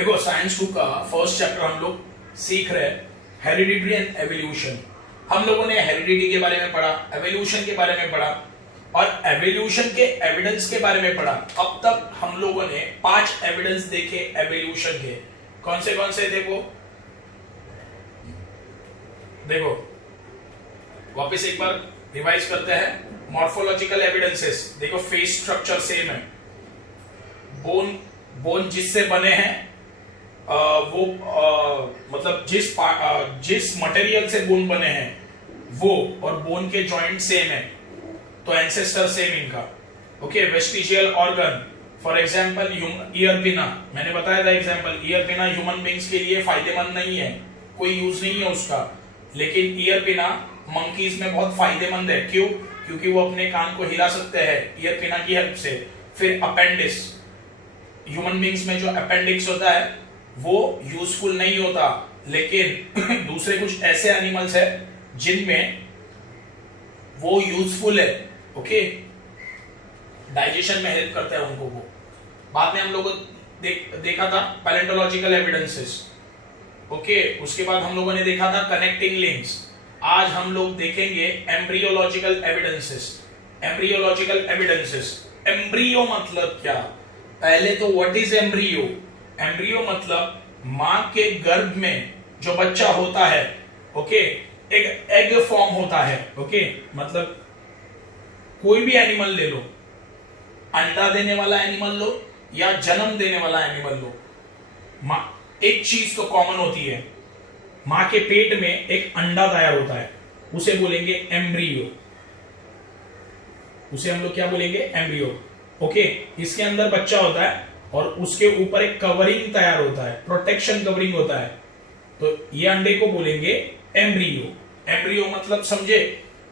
देखो साइंस 2 का first chapter हम लोग सीख रहे हैं हेरिडिटी एंड एवोल्यूशन। हम लोगों ने हेरिडिटी के बारे में पढ़ा, एवोल्यूशन के बारे में पढ़ा और एवोल्यूशन के एविडेंस के बारे में पढ़ा। अब तक हम लोगों ने 5 एविडेंस देखे एवोल्यूशन के। कौन से देखो वापस एक बार रिवाइज करते हैं। मॉर्फोलॉजिकल एविडेंसेस, देखो फेस स्ट्रक्चर सेम है, बोन जिससे बने हैं वो मतलब जिस मटेरियल से बोन बने हैं वो और बोन के जॉइंट सेम है, तो एंसेस्टर सेम इनका। Okay, vestigial organ for example year पिना, मैंने बताया था एग्जांपल, ईयर पिना ह्यूमन बींग्स के लिए फायदेमंद नहीं है, कोई यूज नहीं है उसका, लेकिन ईयर पिना मंकीज में बहुत फायदेमंद है। क्यों? क्योंकि वो अपने कान को हिला सकते हैं ईयर पिना की हेल्प से। फिर अपेंडिक्स, ह्यूमन बींग्स में जो अपेंडिक्स होता है वो यूजफुल नहीं होता, लेकिन दूसरे कुछ ऐसे एनिमल्स है जिनमें वो यूजफुल है। ओके, डाइजेशन में हेल्प करता है उनको वो। बाद में हम लोगों देखा था पैलेंटोलॉजिकल एविडेंसेस। ओके, उसके बाद हम लोगों ने देखा था कनेक्टिंग लिंक्स। आज हम लोग देखेंगे एम्ब्रियोलॉजिकल एविडेंसेस। एम्ब्रियो मतलब क्या? पहले तो व्हाट इज एम्ब्रियो? एम्ब्रियो मतलब मां के गर्भ में जो बच्चा होता है, ओके, एक एग फॉर्म होता है। ओके, मतलब कोई भी एनिमल ले लो, अंडा देने वाला एनिमल लो या जन्म देने वाला एनिमल लो, मां एक चीज तो कॉमन होती है, मां के पेट में एक अंडा तैयार होता है, उसे बोलेंगे एम्ब्रियो। उसे हम लोग क्या बोलेंगे? एम्ब्रियो। ओके, इसके अंदर बच्चा होता है और उसके ऊपर एक कवरिंग तैयार होता है, प्रोटेक्शन कवरिंग होता है, तो ये अंडे को बोलेंगे एम्ब्रियो। एम्ब्रियो मतलब समझे?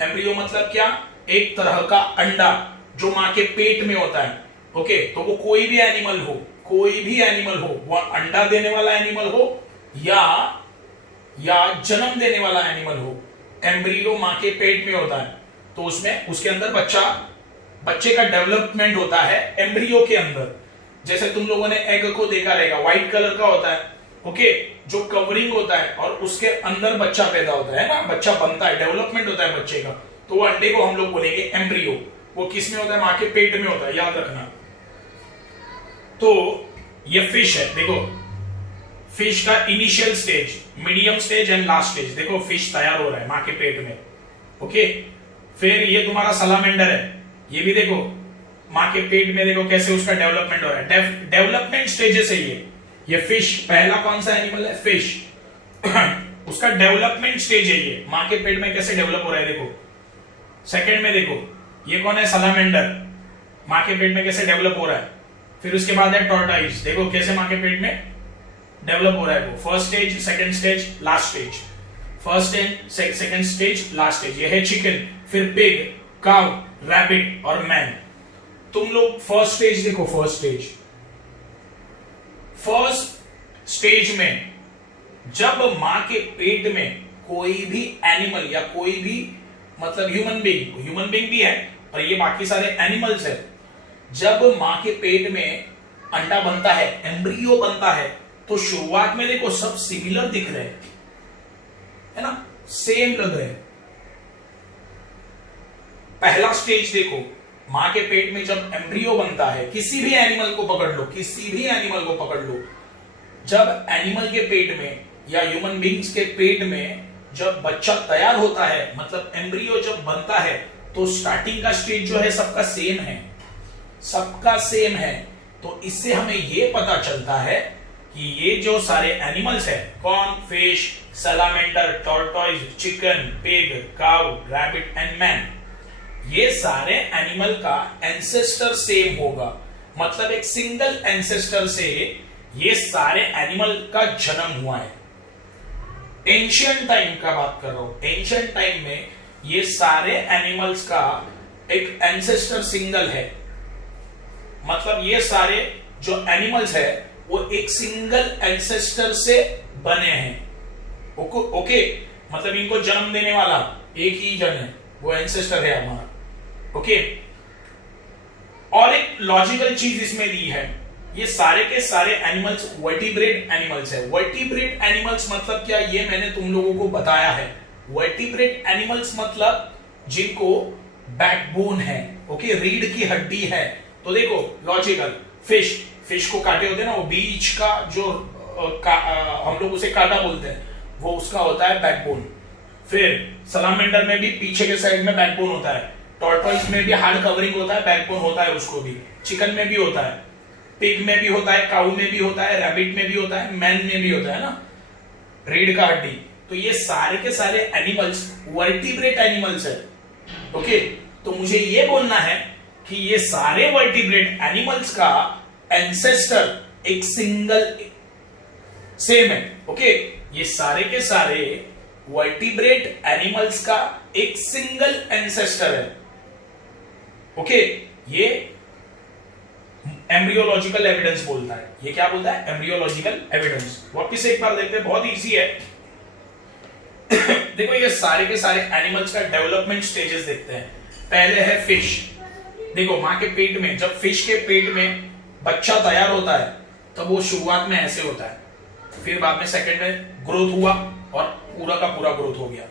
एम्ब्रियो मतलब क्या? एक तरह का अंडा जो मां के पेट में होता है। ओके, तो वो कोई भी एनिमल हो, वो अंडा देने वाला एनिमल हो या जन्म देने वाला एनिमल हो, एम्ब्रियो मां के पेट में होता है, तो उसमें उसके अंदर बच्चे का डेवलपमेंट होता है एम्ब्रियो के अंदर। जैसे तुम लोगों ने एग को देखा रहेगा, व्हाइट कलर का होता है, ओके, जो कवरिंग होता है और उसके अंदर बच्चा पैदा होता है ना, बच्चा बनता है, डेवलपमेंट होता है बच्चे का, तो वो अंडे को हम लोग बोलेंगे एम्ब्रियो। वो किस में होता है? मां के पेट में होता है, याद रखना। तो ये फिश है, देखो फिश का initial stage, medium stage and last stage. देखो फिश तैयार हो रहा है मां के पेट में। ओके, फिर ये तुम्हारा सलामेंडर है, ये भी देखो मां के पेट में, देखो कैसे उसका डेवलपमेंट हो रहा है। डेवलपमेंट स्टेजेस है ये फिश। पहला कौन सा एनिमल है? फिश। उसका डेवलपमेंट स्टेज है ये, मां के पेट में कैसे डेवलप हो रहा है, देखो। सेकंड में देखो ये कौन है? सलामेंडर, मां के पेट में कैसे डेवलप हो रहा है। फिर उसके बाद है टॉर्टोइस, देखो कैसे मां के पेट में डेवलप हो रहा है वो। First stage, second stage, last stage. First stage, second stage, last stage. ये है चिकन, फिर पिग, काउ, रैबिट और मैन। तुम लोग फर्स्ट स्टेज देखो, फर्स्ट स्टेज में जब मां के पेट में कोई भी एनिमल या कोई भी मतलब ह्यूमन बीइंग भी है और ये बाकी सारे एनिमल्स है, जब मां के पेट में अंडा बनता है, एम्ब्रियो बनता है, तो शुरुआत में देखो सब सिमिलर दिख रहे हैं, है ना, सेम लग रहे हैं। पहला स्टेज देखो, मां के पेट में जब एम्ब्रियो बनता है, किसी भी एनिमल को पकड़ लो, जब एनिमल के पेट में या ह्यूमन बीइंग्स के पेट में जब बच्चा तैयार होता है, मतलब एम्ब्रियो जब बनता है, तो स्टार्टिंग का स्टेज जो है सबका सेम है। तो इससे हमें यह पता चलता है कि ये जो सारे एनिमल्स है, कौन? Fish, सलामेंडर, tortoise, chicken, pig, cow, rabbit and man, ये सारे एनिमल का एंसेस्टर सेम होगा। मतलब एक सिंगल एंसेस्टर से ये सारे एनिमल का जन्म हुआ है। एंशिएंट टाइम का बात कर रहा हूं, एंशिएंट टाइम में ये सारे एनिमल्स का एक एंसेस्टर सिंगल है। मतलब ये सारे जो एनिमल्स है वो एक सिंगल एंसेस्टर से बने हैं। ओके, मतलब इनको जन्म देने वाला एक ही जन है, वो एंसेस्टर है हमारा। ओके, और एक लॉजिकल चीज इसमें दी है, ये सारे के सारे एनिमल्स वर्टिब्रेट एनिमल्स है। वर्टिब्रेट एनिमल्स मतलब क्या, ये मैंने तुम लोगों को बताया है। वर्टिब्रेट एनिमल्स मतलब जिनको बैकबोन है, ओके, रीढ़ की हड्डी है। तो देखो लॉजिकल, फिश को काटे होते हैं ना, वो बीच का जो हम लोग उसे काटा बोलते हैं, वो उसका होता है बैकबोन। फिर सलामेंडर में भी पीछे के साइड में बैकबोन होता है। टॉर्टोइस में भी हार्ड कवरिंग होता है, बैकबोन होता है उसको भी। चिकन में भी होता है, पिग में भी होता है, काऊ में भी होता है, रैबिट में भी होता है, मैन में भी होता है ना, रीढ़ का हड्डी। तो ये सारे के सारे एनिमल्स वर्टिब्रेट एनिमल्स है, ओके। तो मुझे ये बोलना है कि ये सारे वर्टिब्रेट एनिमल्स का एंसेस्टर एक सिंगल सेम है, ओके। ये सारे के सारे वर्टिब्रेट एनिमल्स का एक सिंगल एंसेस्टर है, ओके। ये एम्ब्रियोलॉजिकल एविडेंस बोलता है। ये क्या बोलता है? Embryological evidence. वापिस एक बार देखते हैं, बहुत इजी है। देखो ये सारे के सारे एनिमल्स का डेवलपमेंट स्टेजेस देखते हैं। पहले है फिश। देखो मां के पेट में, जब फिश के पेट में बच्चा तैयार होता है तब वो शुरुआत में ऐसे होता है, फिर बाद में सेकंड में ग्रोथ हुआ और पूरा का पूरा ग्रोथ हो गया।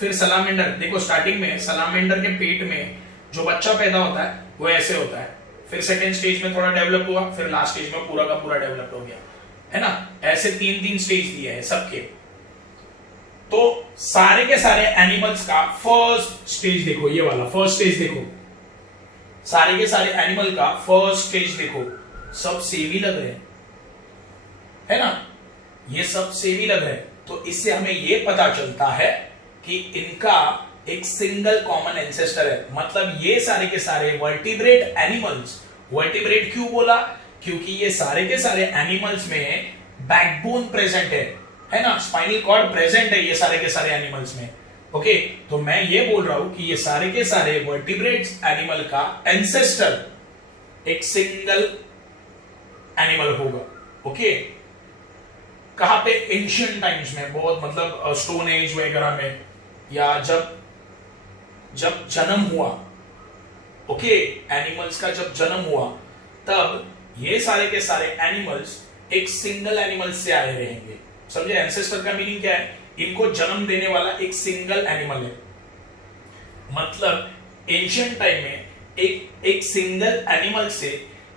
फिर सलामेंडर, देखो स्टार्टिंग में सलामेंडर के पेट में जो बच्चा पैदा होता है वो ऐसे होता है, फिर सेकंड स्टेज में थोड़ा डेवलप हुआ, फिर लास्ट स्टेज में पूरा का पूरा डेवलप हो गया, है ना। ऐसे तीन स्टेज दिए हैं सबके। तो सारे के सारे एनिमल्स का फर्स्ट स्टेज देखो, ये वाला फर्स्ट स्टेज देखो, सारे के सारे एनिमल का फर्स्ट स्टेज देखो, सब सेम ही लग रहे हैं, है ना, ये सब सेम ही लग रहे हैं। तो इससे हमें ये पता चलता है कि इनका एक सिंगल कॉमन एंसेस्टर है। मतलब ये सारे के सारे वर्टिब्रेट एनिमल्स, वर्टिब्रेट क्यों बोला? क्योंकि ये सारे के सारे एनिमल्स में बैकबोन प्रेजेंट है ना, स्पाइनल कॉर्ड प्रेजेंट है ये सारे के सारे एनिमल्स में, ओके। तो मैं ये बोल रहा हूं कि ये सारे के सारे वर्टिब्रेट एनिमल का एंसेस्टर एक सिंगल एनिमल होगा, ओके। कहां पे? एंशिएंट टाइम्स में, बहुत मतलब स्टोन एज वगैरह में, या जब जन्म हुआ, ओके, एनिमल्स का जब जन्म हुआ तब ये सारे के सारे एनिमल्स एक सिंगल एनिमल से आए रहेंगे। समझे एंसेस्टर का मीनिंग क्या है? इनको जन्म देने वाला एक सिंगल एनिमल है। मतलब एंशिएंट टाइम में एक सिंगल एनिमल से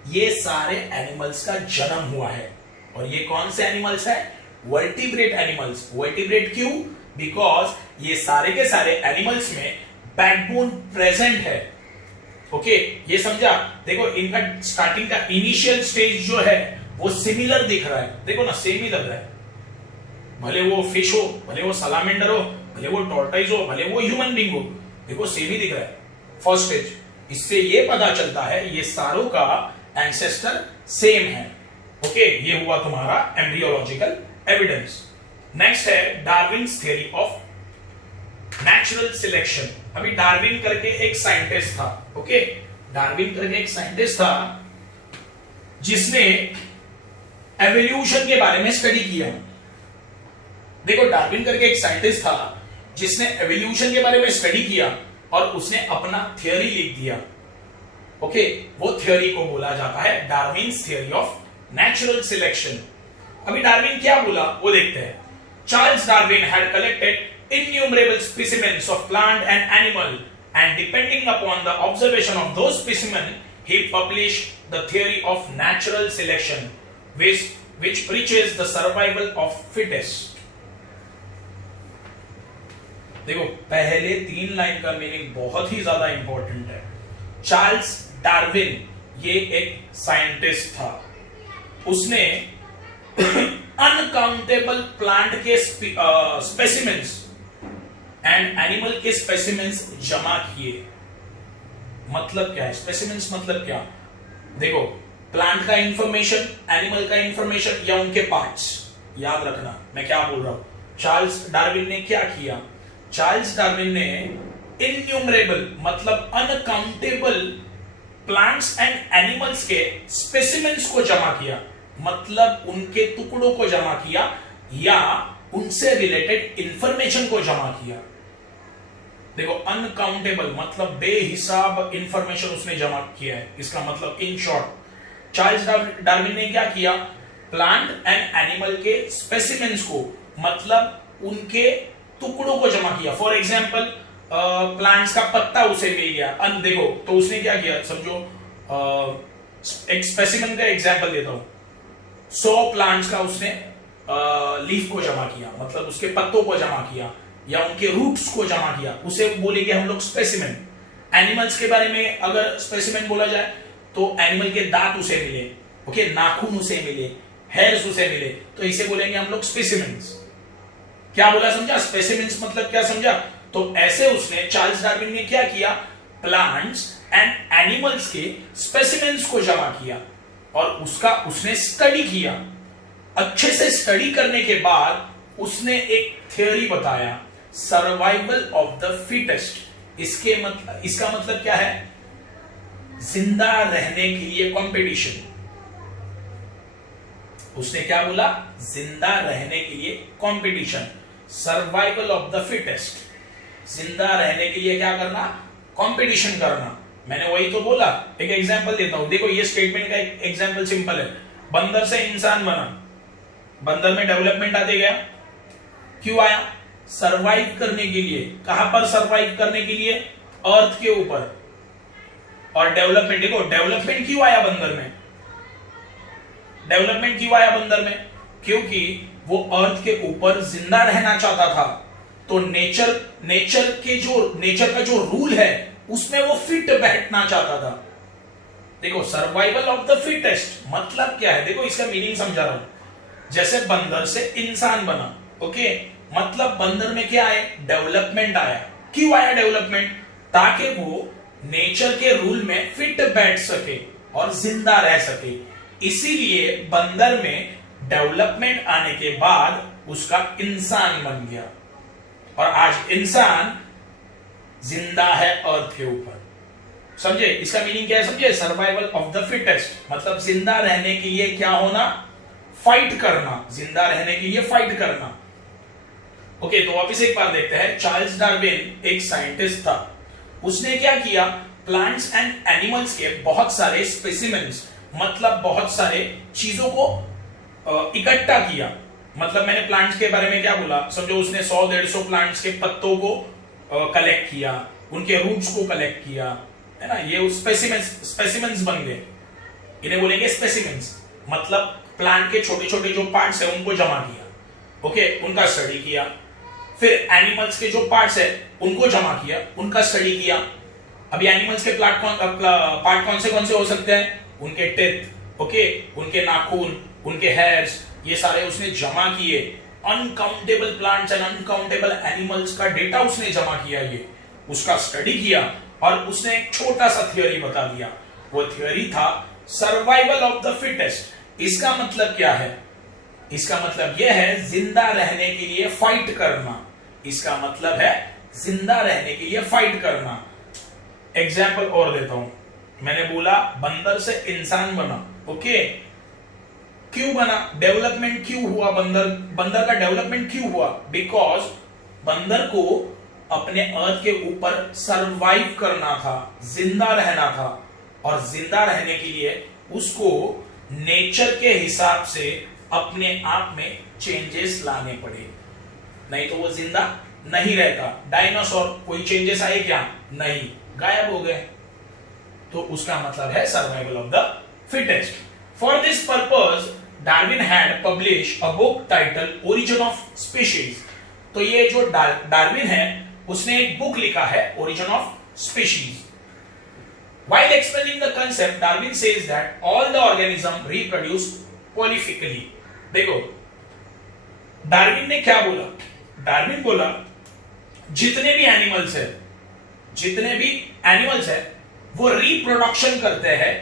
ये सारे एनिमल्स का जन्म हुआ है। और ये कौन से एनिमल्स है? Vertebrate animals. वर्टिब्रेट क्यों? बिकॉज ये सारे के सारे एनिमल्स में बैकबोन प्रेजेंट है, ओके। ये समझा? देखो इनका स्टार्टिंग का इनिशियल स्टेज जो है वो सिमिलर दिख रहा है, देखो ना, सेम ही लग रहा है। भले वो फिश हो, भले वो सलामेंडर हो, भले वो टॉर्टोइस हो, भले वो ह्यूमन बीइंग हो, देखो सेम ही दिख रहा है फर्स्ट स्टेज। इससे ये पता चलता है ये सारों का एंसेस्टर सेम है, ओके। ये हुआ तुम्हारा एम्ब्रियोलॉजिकल एविडेंस। नेक्स्ट है Darwin's theory of natural selection. अभी डार्विन करके एक साइंटिस्ट था, ओके। डार्विन करके एक साइंटिस्ट था जिसने एवोल्यूशन के बारे में स्टडी किया। देखो डार्विन करके एक साइंटिस्ट था जिसने एवोल्यूशन के बारे में स्टडी किया और उसने अपना थ्योरी लिख दिया, ओके। वो थ्योरी को बोला जाता है Darwin's theory of natural selection. अभी डार्विन क्या बोला वो देखते हैं। Charles Darwin had collected innumerable specimens of plant and animal, and depending upon the observation of those specimens, he published the theory of natural selection, which preaches the survival of fittest. देखो पहले 3 line का meaning बहुत ही ज्यादा important है। Charles Darwin ये एक scientist था, उसने अनकाउंटेबल प्लांट के स्पेसिमेंस एंड एनिमल के स्पेसिमेंस जमा किए। मतलब क्या है स्पेसिमेंस? मतलब क्या? देखो प्लांट का इंफॉर्मेशन, एनिमल का इंफॉर्मेशन या उनके पार्ट्स, याद रखना मैं क्या बोल रहा हूं। चार्ल्स डार्विन ने क्या किया? चार्ल्स डार्विन ने इन्यूमरेबल मतलब अनकाउंटेबल प्लांट्स एंड एनिमल्स के स्पेसिमेंस को जमा किया, मतलब उनके टुकड़ों को जमा किया या उनसे रिलेटेड इंफॉर्मेशन को जमा किया। देखो अनकाउंटेबल मतलब बेहिसाब इंफॉर्मेशन उसने जमा किया है। इसका मतलब इन शॉर्ट चार्ल्स डार्विन ने क्या किया, प्लांट एंड एनिमल के स्पेसिमेंस को, मतलब उनके टुकड़ों को जमा किया। फॉर एग्जाम्पल प्लांट्स का पत्ता उसे मिल गया, देखो तो उसने क्या किया, समझो एक स्पेसिमेन का एग्जाम्पल देता हूं, 100 प्लांट्स का उसने लीफ को जमा किया, मतलब उसके पत्तों को जमा किया या उनके रूट्स को जमा किया, उसे बोलेंगे हम लोग स्पेसिमेन। एनिमल्स के बारे में अगर स्पेसिमेन बोला जाए तो एनिमल के दांत उसे मिले, ओके, नाखून उसे मिले, हेयर्स उसे मिले, तो इसे बोलेंगे हम लोग स्पेसिमेन्स। क्या बोला समझा, स्पेसिमेन्स मतलब क्या समझा। तो ऐसे उसने, चार्ल्स डार्विन ने क्या किया, प्लांट्स एंड एनिमल्स के स्पेसिमेन्स को जमा किया और उसने स्टडी किया। अच्छे से स्टडी करने के बाद उसने एक थ्योरी बताया, सर्वाइवल ऑफ द फिटेस्ट। इसका मतलब क्या है, जिंदा रहने के लिए कंपटीशन। उसने क्या बोला, जिंदा रहने के लिए competition, survival of the fittest. जिंदा रहने के लिए क्या करना, कंपटीशन करना। मैंने वही तो बोला, एक एग्जांपल देता हूं, देखो ये स्टेटमेंट का एक एग्जांपल सिंपल है, बंदर से इंसान बना, बंदर में डेवलपमेंट आते गया, क्यों आया, सरवाइव करने के लिए। कहां पर सरवाइव करने के लिए, अर्थ के ऊपर। और डेवलपमेंट, देखो डेवलपमेंट क्यों आया बंदर में, डेवलपमेंट क्यों आया बंदर में, क्योंकि वो अर्थ के ऊपर जिंदा रहना चाहता था। तो नेचर का जो रूल है उसमें वो फिट बैठना चाहता था। देखो सर्वाइवल ऑफ द फिटेस्ट मतलब क्या है, देखो इसका मीनिंग समझा रहा हूं। जैसे बंदर से इंसान बना, ओके, मतलब बंदर में क्या आया, डेवलपमेंट आया। क्यों आया डेवलपमेंट, ताकि वो नेचर के रूल में फिट बैठ सके और जिंदा रह सके। इसीलिए बंदर में डेवलपमेंट आने के बाद उसका इंसान बन गया और आज इंसान जिंदा है अर्थ के ऊपर। समझे इसका मीनिंग क्या है, समझे, सर्वाइवल ऑफ द फिटेस्ट मतलब जिंदा रहने के लिए क्या होना, फाइट करना, जिंदा रहने के लिए फाइट करना। ओके, तो वापिस एक बार देखते हैं। चार्ल्स डार्विन एक साइंटिस्ट था, उसने क्या किया, प्लांट्स एंड एनिमल्स के बहुत सारे स्पेसिमेंस मतलब बहुत सारे चीजों को इकट्ठा किया। मतलब मैंने प्लांट्स के बारे में क्या बोला, समझो उसने 100-150 प्लांट्स के पत्तों को कलेक्ट किया, उनके रूट्स को कलेक्ट किया, है ना, ये स्पेसिमेंस बन गए, इन्हें बोलेंगे स्पेसिमेंस। मतलब प्लांट के छोटे छोटे जो पार्ट्स है उनको जमा किया, ओके, उनका स्टडी किया। फिर एनिमल्स के जो पार्ट्स है उनको जमा किया, उनका स्टडी किया। अभी एनिमल्स के पार्ट कौन से हो सकते हैं, उनके टेथ, ओके, उनके नाखून, उनके हेयर्स, ये सारे उसने जमा किए। Uncountable plants and uncountable animals का डेटा उसने जमा किया, ये उसका स्टडी किया और उसने एक छोटा सा थ्योरी बता दिया। वो थ्योरी था सर्वाइवल ऑफ द फिटेस्ट। इसका मतलब क्या है, इसका मतलब यह है जिंदा रहने के लिए फाइट करना। इसका मतलब है जिंदा रहने के लिए फाइट करना। एग्जाम्पल और देता हूं, मैंने बोला बंदर से इंसान बना, ओके, क्यों बना, डेवलपमेंट क्यों हुआ, बंदर का डेवलपमेंट क्यों हुआ, बिकॉज बंदर को अपने अर्थ के ऊपर सरवाइव करना था, जिंदा रहना था, और जिंदा रहने के लिए उसको नेचर के हिसाब से अपने आप में चेंजेस लाने पड़े, नहीं तो वो जिंदा नहीं रहता। डायनासोर कोई चेंजेस आए क्या, नहीं, गायब हो गए। तो उसका मतलब है survival of the fittest. For this purpose Darwin had publish a book title origin of species. तो ये जो डार्विन है उसने एक बुक लिखा है origin of species. While explaining the concept, Darwin says that all the organisms reproduce prolifically. देखो Darwin ने क्या बोला, डार्विन बोला जितने भी एनिमल्स है वो रिप्रोडक्शन करते हैं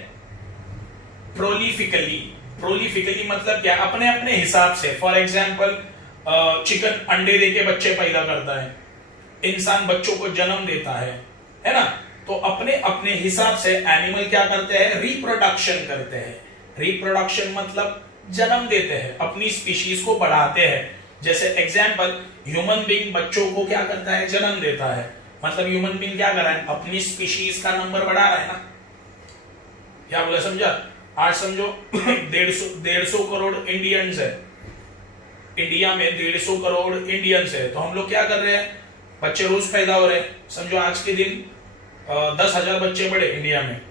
प्रोलिफिकली। प्रोलिफिकली मतलब क्या, अपने अपने हिसाब से। फॉर एग्जाम्पल चिकन अंडे देके बच्चे पैदा करता है, इंसान बच्चों को जन्म देता है ना। तो अपने अपने हिसाब से एनिमल क्या करते हैं, रिप्रोडक्शन करते हैं। रिप्रोडक्शन मतलब जन्म देते हैं, अपनी स्पीशीज को बढ़ाते हैं। जैसे एग्जाम्पल, ह्यूमन बीइंग बच्चों को क्या करता है, जन्म देता है। मतलब ह्यूमन बीइंग क्या कर रहा है, अपनी स्पीशीज का नंबर बढ़ा रहा है ना। क्या बोला समझा, आज समझो 150 करोड़ इंडियंस है, इंडिया में 150 करोड़ इंडियंस है, तो हम लोग क्या कर रहे हैं, बच्चे रोज पैदा हो रहे हैं। समझो आज के दिन 10,000 बच्चे बढ़े इंडिया में,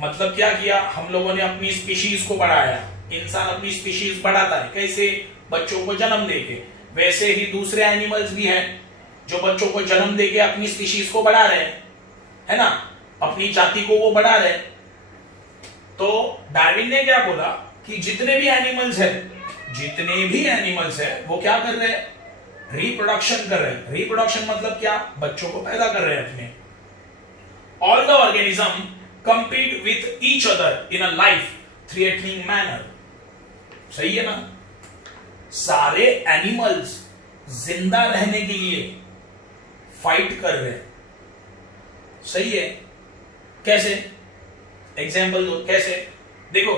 मतलब क्या किया, हम लोगों ने अपनी स्पीशीज को बढ़ाया। इंसान अपनी स्पीशीज बढ़ाता है कैसे, बच्चों को जन्म देके। वैसे ही दूसरे एनिमल्स भी हैं जो बच्चों को जन्म देके अपनी स्पीशीज को बढ़ा रहे हैं, है ना, अपनी जाति को वो बढ़ा रहे हैं। तो डार्विन ने क्या बोला कि जितने भी एनिमल्स है वो क्या कर रहे हैं, रिप्रोडक्शन कर रहे हैं। रिप्रोडक्शन मतलब क्या, बच्चों को पैदा कर रहे हैं अपने। All the organism compete with each other in a life threatening manner। सही है ना, सारे एनिमल्स जिंदा रहने के लिए फाइट कर रहे हैं। सही है, कैसे, एग्जाम्पल दो, कैसे। देखो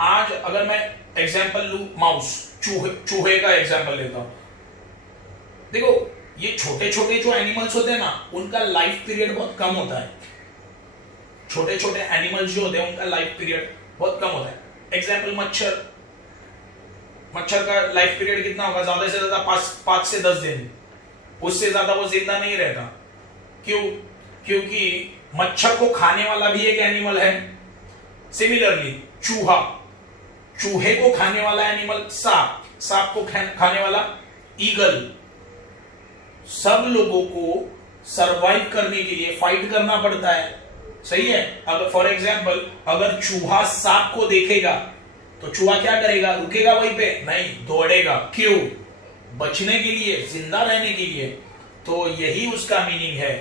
आज अगर मैं एग्जाम्पल लू माउस, चूहे का एग्जाम्पल लेता हूं। देखो ये छोटे छोटे जो एनिमल्स होते हैं ना, उनका लाइफ पीरियड बहुत कम होता है। छोटे छोटे एनिमल्स जो होते हैं उनका लाइफ पीरियड बहुत कम होता है। एग्जाम्पल मच्छर का लाइफ पीरियड कितना होगा, ज्यादा से ज्यादा 5 से 10 दिन, उससे ज्यादा वो जिंदा नहीं रहता। क्यों, क्योंकि मच्छर को खाने वाला भी एक एनिमल है। सिमिलरली चूहे को खाने वाला एनिमल सांप को खाने वाला ईगल। सब लोगों को सरवाइव करने के लिए फाइट करना पड़ता है। सही है, अगर फॉर एग्जाम्पल अगर चूहा सांप को देखेगा तो चूहा क्या करेगा, रुकेगा वहीं पे, नहीं, दौड़ेगा। क्यों, बचने के लिए, जिंदा रहने के लिए। तो यही उसका मीनिंग है।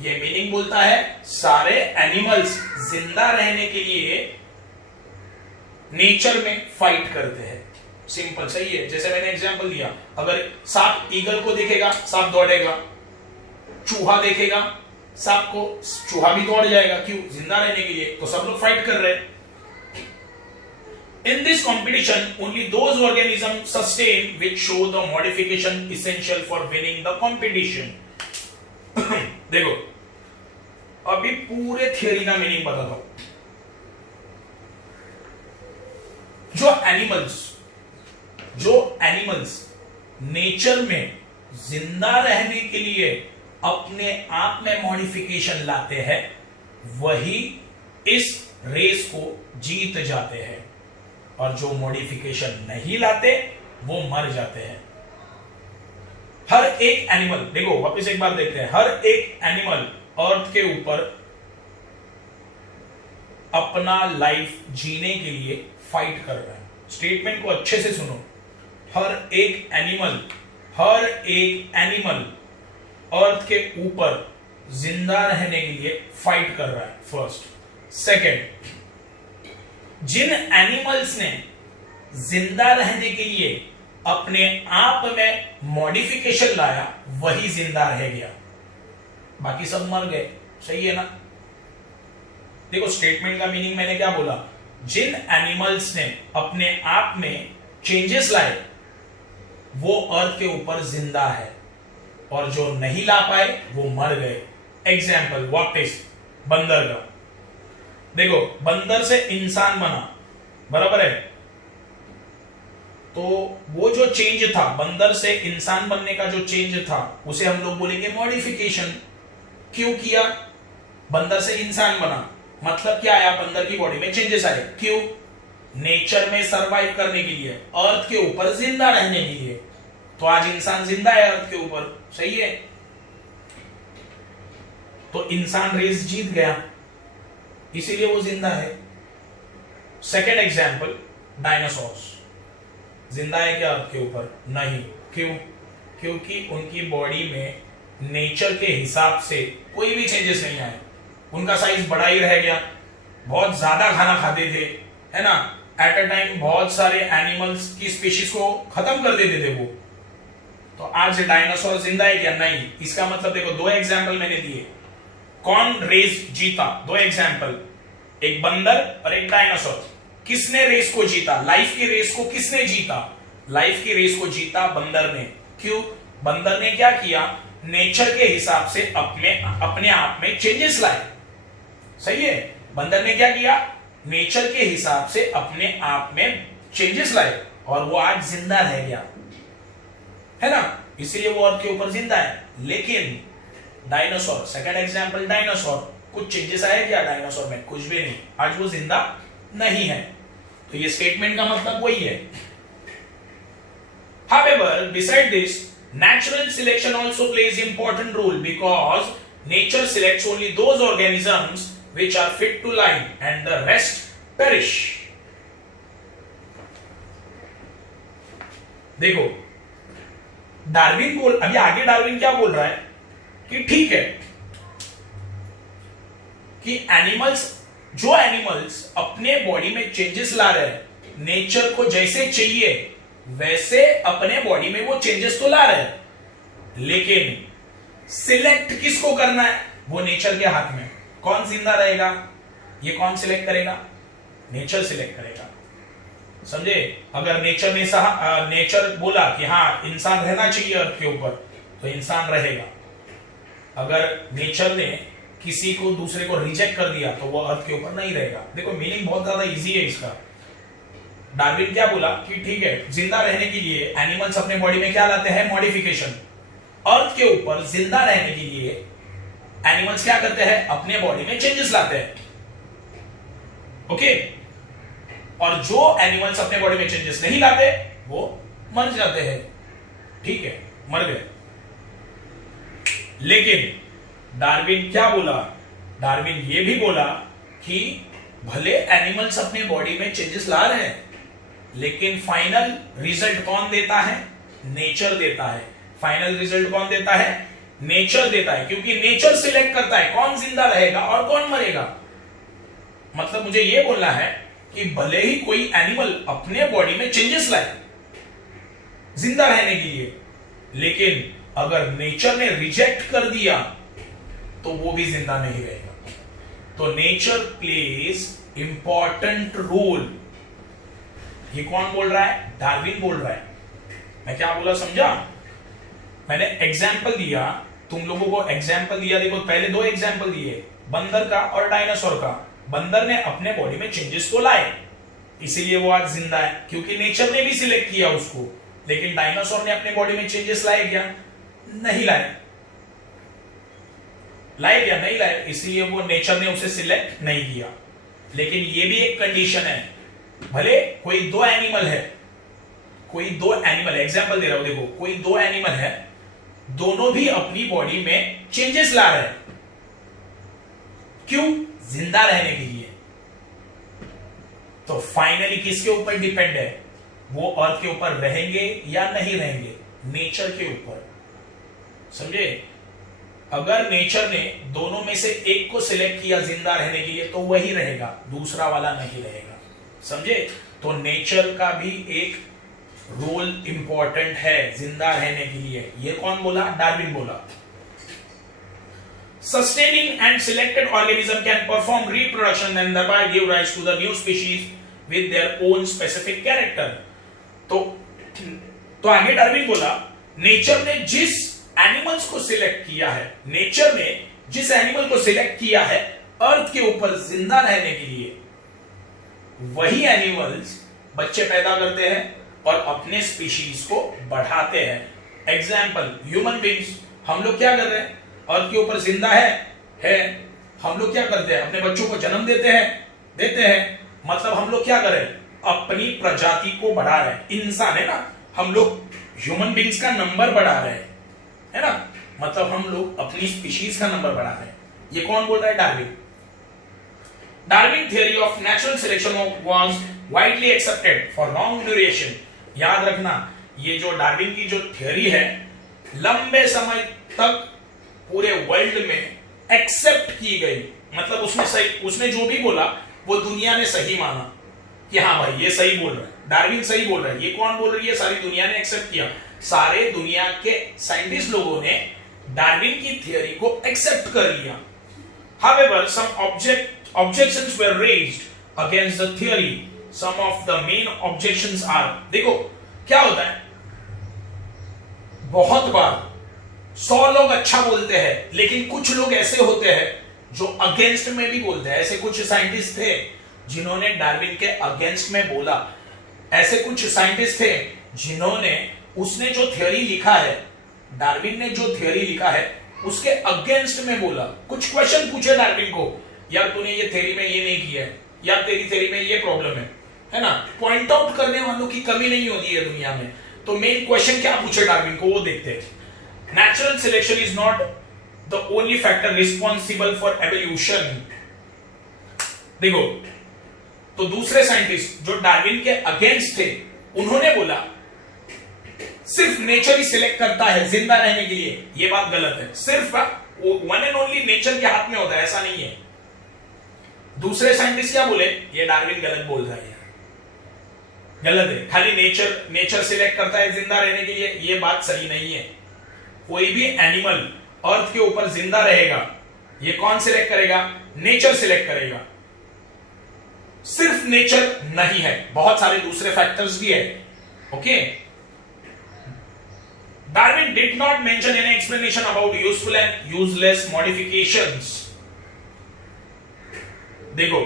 ये मीनिंग बोलता है सारे एनिमल्स जिंदा रहने के लिए नेचर में फाइट करते हैं। सिंपल, सही है। जैसे मैंने एग्जाम्पल दिया, अगर सांप ईगल को देखेगा, सांप दौड़ेगा। चूहा देखेगा सांप को, चूहा भी दौड़ जाएगा। क्यों, जिंदा रहने के लिए। तो सब लोग फाइट कर रहे हैं। In this competition, only those organisms sustain which show the modification essential for winning the competition। देखो अभी पूरे थियरी का मीनिंग बताता हूं। जो एनिमल्स नेचर में जिंदा रहने के लिए अपने आप में मॉडिफिकेशन लाते हैं, वही इस रेस को जीत जाते हैं। और जो मॉडिफिकेशन नहीं लाते वो मर जाते हैं। हर एक एनिमल, देखो वापस एक बात देखते हैं, हर एक एनिमल अर्थ के ऊपर अपना लाइफ जीने के लिए फाइट कर रहा है। स्टेटमेंट को अच्छे से सुनो। हर एक एनिमल अर्थ के ऊपर जिंदा रहने के लिए फाइट कर रहा है, फर्स्ट। सेकेंड, जिन एनिमल्स ने जिंदा रहने के लिए अपने आप में मॉडिफिकेशन लाया, वही जिंदा रह गया, बाकी सब मर गए। सही है ना। देखो स्टेटमेंट का मीनिंग मैंने क्या बोला, जिन एनिमल्स ने अपने आप में चेंजेस लाए वो अर्थ के ऊपर जिंदा है, और जो नहीं ला पाए वो मर गए। एग्जाम्पल वापस बंदर का, देखो बंदर से इंसान बना, बराबर है, तो वो जो चेंज था, बंदर से इंसान बनने का जो चेंज था, उसे हम लोग बोलेंगे मॉडिफिकेशन। क्यों किया, बंदर से इंसान बना, मतलब क्या आया, बंदर की बॉडी में चेंजेस आए। क्यों, नेचर में सरवाइव करने के लिए, अर्थ के ऊपर जिंदा रहने के लिए। तो आज इंसान जिंदा है अर्थ के ऊपर। सही है, तो इंसान रेस जीत गया, इसीलिए वो जिंदा है। सेकेंड एग्जाम्पल, डायनासोर्स जिंदा है क्या अर्थ के ऊपर? नहीं। क्यों? क्योंकि उनकी बॉडी में नेचर के हिसाब से कोई भी चेंजेस नहीं आए। उनका साइज बड़ा ही रह गया, बहुत ज्यादा खाना खाते थे, है ना, एट अ टाइम बहुत सारे एनिमल्स की स्पीशीज को खत्म कर देते थे वो। तो आज डायनासोर जिंदा है क्या? नहीं। इसका मतलब देखो, दो एग्जाम्पल मैंने दिए, कौन रेस जीता? दो एग्जाम्पल, एक बंदर और एक डायनासोर। किसने रेस को जीता? लाइफ की रेस को किसने जीता? लाइफ की रेस को जीता बंदर ने। क्यों? बंदर ने क्या किया, नेचर के हिसाब से अपने आप में चेंजेस लाए। सही है, बंदर ने क्या किया, नेचर के हिसाब से अपने आप में चेंजेस लाए और वो आज जिंदा रह गया, है ना, इसीलिए वो अर्थ के ऊपर जिंदा है। लेकिन डायनासोर, सेकंड एग्जांपल डायनासोर, कुछ चेंजेस आए क्या डायनासोर में? कुछ भी नहीं, आज वो जिंदा नहीं है। तो ये स्टेटमेंट का मतलब वही है। However, beside this, natural selection also plays important role because nature selects only those organisms which are fit to live and the rest perish. देखो डार्विन बोल, अभी आगे डार्विन क्या बोल रहा है कि ठीक है कि जो एनिमल्स अपने बॉडी में चेंजेस ला रहे हैं, नेचर को जैसे चाहिए वैसे अपने बॉडी में वो चेंजेस तो ला रहे हैं, लेकिन सिलेक्ट किसको करना है वो नेचर के हाथ में। कौन जिंदा रहेगा ये कौन सिलेक्ट करेगा? नेचर सिलेक्ट करेगा, समझे। अगर नेचर बोला कि हाँ इंसान रहना चाहिए अर्थ के ऊपर तो इंसान रहेगा। अगर नेचर ने किसी को दूसरे को रिजेक्ट कर दिया तो वो अर्थ के ऊपर नहीं रहेगा। देखो मीनिंग बहुत ज्यादा इजी है इसका। डार्विन क्या बोला कि ठीक है जिंदा रहने के लिए एनिमल्स अपने बॉडी में क्या लाते हैं? मॉडिफिकेशन। अर्थ के ऊपर जिंदा रहने के लिए एनिमल्स क्या करते हैं? अपने बॉडी में चेंजेस लाते हैं, ओके। और जो एनिमल्स अपने बॉडी में चेंजेस नहीं लाते वो मर जाते हैं, ठीक है, मर गए। लेकिन डार्विन क्या बोला? डार्विन ये भी बोला कि भले एनिमल्स अपने बॉडी में चेंजेस ला रहे हैं लेकिन फाइनल रिजल्ट कौन देता है? नेचर देता है। फाइनल रिजल्ट कौन देता है? नेचर देता है, क्योंकि नेचर सिलेक्ट करता है कौन जिंदा रहेगा और कौन मरेगा। मतलब मुझे यह बोलना है कि भले ही कोई एनिमल अपने बॉडी में चेंजेस लाए जिंदा रहने के लिए, लेकिन अगर नेचर ने रिजेक्ट कर दिया तो वो भी जिंदा नहीं रहेगा। तो नेचर प्लेज इंपॉर्टेंट रोल। ये कौन बोल रहा है? डार्विन बोल रहा है। मैं क्या बोला समझा? मैंने एग्जाम्पल दिया, तुम लोगों को एग्जाम्पल दिया। देखो पहले दो एग्जाम्पल दिए, बंदर का और डायनासोर का। बंदर ने अपने बॉडी में चेंजेस तो लाए इसीलिए वो आज जिंदा है, क्योंकि नेचर ने भी सिलेक्ट किया उसको। लेकिन डायनासोर ने अपने बॉडी में चेंजेस लाए क्या? नहीं लाए। लाए क्या? नहीं लाए, इसलिए वो नेचर ने उसे सिलेक्ट नहीं किया। लेकिन ये भी एक कंडीशन है, भले कोई दो एनिमल है, एग्जाम्पल दे रहा हूं, देखो कोई दो एनिमल है, दोनों भी अपनी बॉडी में चेंजेस ला रहे हैं। क्यों? जिंदा रहने के लिए। तो फाइनली किसके ऊपर डिपेंड है? वो अर्थ के ऊपर रहेंगे या नहीं रहेंगे? नेचर के ऊपर, समझे। अगर नेचर ने दोनों में से एक को सिलेक्ट किया जिंदा रहने के लिए तो वही रहेगा, दूसरा वाला नहीं रहेगा, समझे। तो नेचर का भी एक रोल इंपॉर्टेंट है जिंदा रहने के लिए। ये कौन बोला? डार्विन बोला। Sustaining and selected organism can perform reproduction and thereby give rise to the new species with their own specific character. तो आगे डार्विन बोला नेचर ने जिस एनिमल्स को सिलेक्ट किया है, नेचर ने जिस एनिमल को सिलेक्ट किया है अर्थ के ऊपर जिंदा रहने के लिए, वही एनिमल्स बच्चे पैदा करते हैं और अपने स्पीशीज को बढ़ाते हैं। एग्जाम्पल ह्यूमन बींग्स, हम लोग क्या कर रहे हैं? अर्थ के ऊपर जिंदा है, हम लोग क्या करते हैं? अपने बच्चों को जन्म देते हैं। मतलब हम लोग क्या कर रहे हैं? अपनी प्रजाति को बढ़ा रहे हैं। इंसान है ना, हम लोग ह्यूमन बींग्स का नंबर बढ़ा रहे हैं, है ना। मतलब हम लोग अपनी स्पीशीज का नंबर बढ़ा रहे हैं। ये कौन बोल रहा है? Darwin. Darwin theory of natural selection was widely accepted for long duration. याद रखना, ये जो डार्विन की जो थियरी है लंबे समय तक पूरे वर्ल्ड में एक्सेप्ट की गई। मतलब उसने जो भी बोला वो दुनिया ने सही माना कि हाँ भाई ये सही बोल रहा है, डार्विन सही बोल रहा है। ये कौन बोल रही है? सारी दुनिया ने एक्सेप्ट किया। सारे दुनिया के साइंटिस्ट लोगों ने डार्विन की थियरी को एक्सेप्ट कर लिया। However, some objections were raised against the theory. Some of the main objections are, देखो क्या होता है, बहुत बार 100 लोग अच्छा बोलते हैं लेकिन कुछ लोग ऐसे होते हैं जो अगेंस्ट में भी बोलते हैं। ऐसे कुछ साइंटिस्ट थे जिन्होंने डार्विन के अगेंस्ट में बोला। ऐसे कुछ साइंटिस्ट थे जिन्होंने उसने जो थ्योरी लिखा है, डार्विन ने जो थ्योरी लिखा है उसके अगेंस्ट में बोला। कुछ क्वेश्चन पूछे डार्विन को, यार तूने ये थ्योरी में ये नहीं किया है, या तेरी थ्योरी में ये प्रॉब्लम है ना। पॉइंट आउट करने वालों की कमी नहीं होती है दुनिया में। तो मेन क्वेश्चन क्या पूछे डार्विन को वो देखते हैं। Natural selection is not the only factor responsible for evolution. देखो, तो दूसरे साइंटिस्ट जो डार्विन के अगेंस्ट थे उन्होंने बोला सिर्फ नेचर ही सिलेक्ट करता है जिंदा रहने के लिए। यह बात गलत है। सिर्फ वन एंड ओनली नेचर के हाथ में होता है, ऐसा नहीं है। दूसरे साइंटिस्ट क्या बोले, ये डार्विन गलत बोल रहा है, गलत है। खाली नेचर सिलेक्ट करता है जिंदा रहने के लिए, यह बात सही नहीं है। कोई भी एनिमल अर्थ के ऊपर जिंदा रहेगा, ये कौन सिलेक्ट करेगा? नेचर सिलेक्ट करेगा। सिर्फ नेचर नहीं है, बहुत सारे दूसरे फैक्टर्स भी है। Okay, Darwin did not mention any explanation about useful and useless modifications. देखो,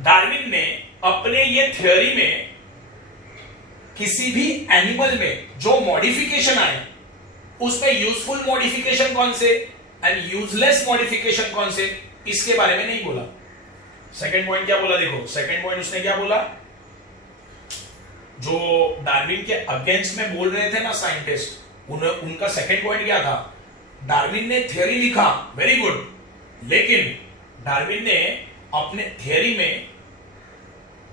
डार्विन ने अपने ये थ्योरी में किसी भी एनिमल में जो मॉडिफिकेशन आए उसमें यूजफुल मॉडिफिकेशन कौन से एंड यूजलेस मॉडिफिकेशन कौन से, इसके बारे में नहीं बोला। सेकंड पॉइंट क्या बोला? देखो, सेकंड पॉइंट उसने क्या बोला, जो डार्विन के अगेंस्ट में बोल रहे थे ना साइंटिस्ट, उनका सेकंड पॉइंट क्या था? डार्विन ने थ्योरी लिखा, वेरी गुड, लेकिन डार्विन ने अपने थ्योरी में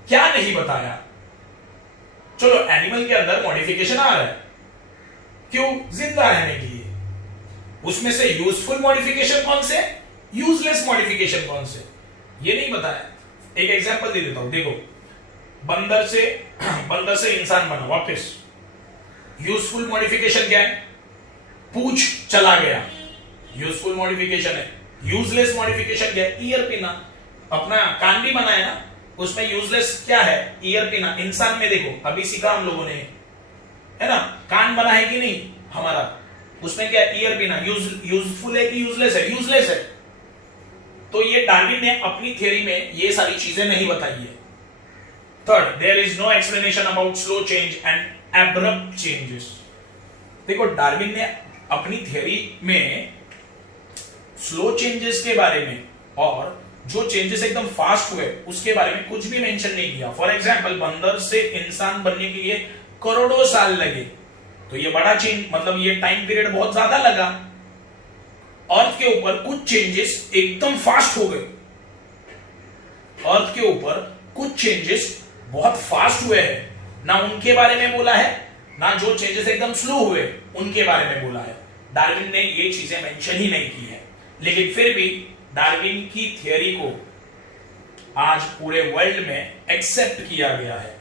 क्या नहीं बताया। चलो, एनिमल के अंदर मॉडिफिकेशन आ रहा है, क्यों? जिंदा रहने के लिए। उसमें से यूजफुल मॉडिफिकेशन कौन से, यूजलेस मॉडिफिकेशन कौन से, ये नहीं बताया। एक एग्जांपल दे देता हूं। देखो, बंदर से इंसान बना वापस, यूजफुल मॉडिफिकेशन क्या है? पूंछ चला गया, यूजफुल मॉडिफिकेशन है। यूजलेस मॉडिफिकेशन क्या है? ईयर पिना, अपना कान भी बनाया ना, उसमें यूजलेस क्या है? ईयर पिना। इंसान में देखो, अभी सीखा हम लोगों ने, है ना, कान बना है कि नहीं हमारा, उसमें क्या है? ईयर पिना। यूजफुल है कि यूजलेस है? यूजलेस है। तो ये डार्विन ने अपनी थ्योरी में ये सारी चीजें नहीं बताई है। Third, there is no explanation about slow change and abrupt changes. देखो, डार्विन ने अपनी थ्योरी में स्लो चेंजेस के बारे में और जो चेंजेस एकदम फास्ट हुए उसके बारे में कुछ भी मेंशन नहीं किया। फॉर एग्जांपल, बंदर से इंसान बनने के लिए करोड़ों साल लगे, तो ये बड़ा चेंज, मतलब ये टाइम पीरियड बहुत ज्यादा लगा। अर्थ के ऊपर कुछ चेंजेस एकदम फास्ट हो गए, अर्थ के ऊपर कुछ चेंजेस बहुत फास्ट हुए हैं, ना उनके बारे में बोला है, ना जो चेंजेस एकदम स्लो हुए उनके बारे में बोला है। डार्विन ने ये चीजें मेंशन ही नहीं की है, लेकिन फिर भी डार्विन की थ्योरी को आज पूरे वर्ल्ड में एक्सेप्ट किया गया है।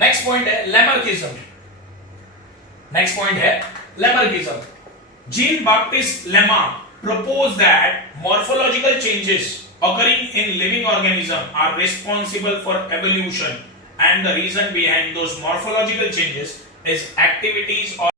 नेक्स्ट पॉइंट है लैमार्किज्म। नेक्स्ट पॉइंट है Lamarckism. Jean Baptiste Lamarck proposed that morphological changes occurring in living organisms are responsible for evolution, and the reason behind those morphological changes is activities or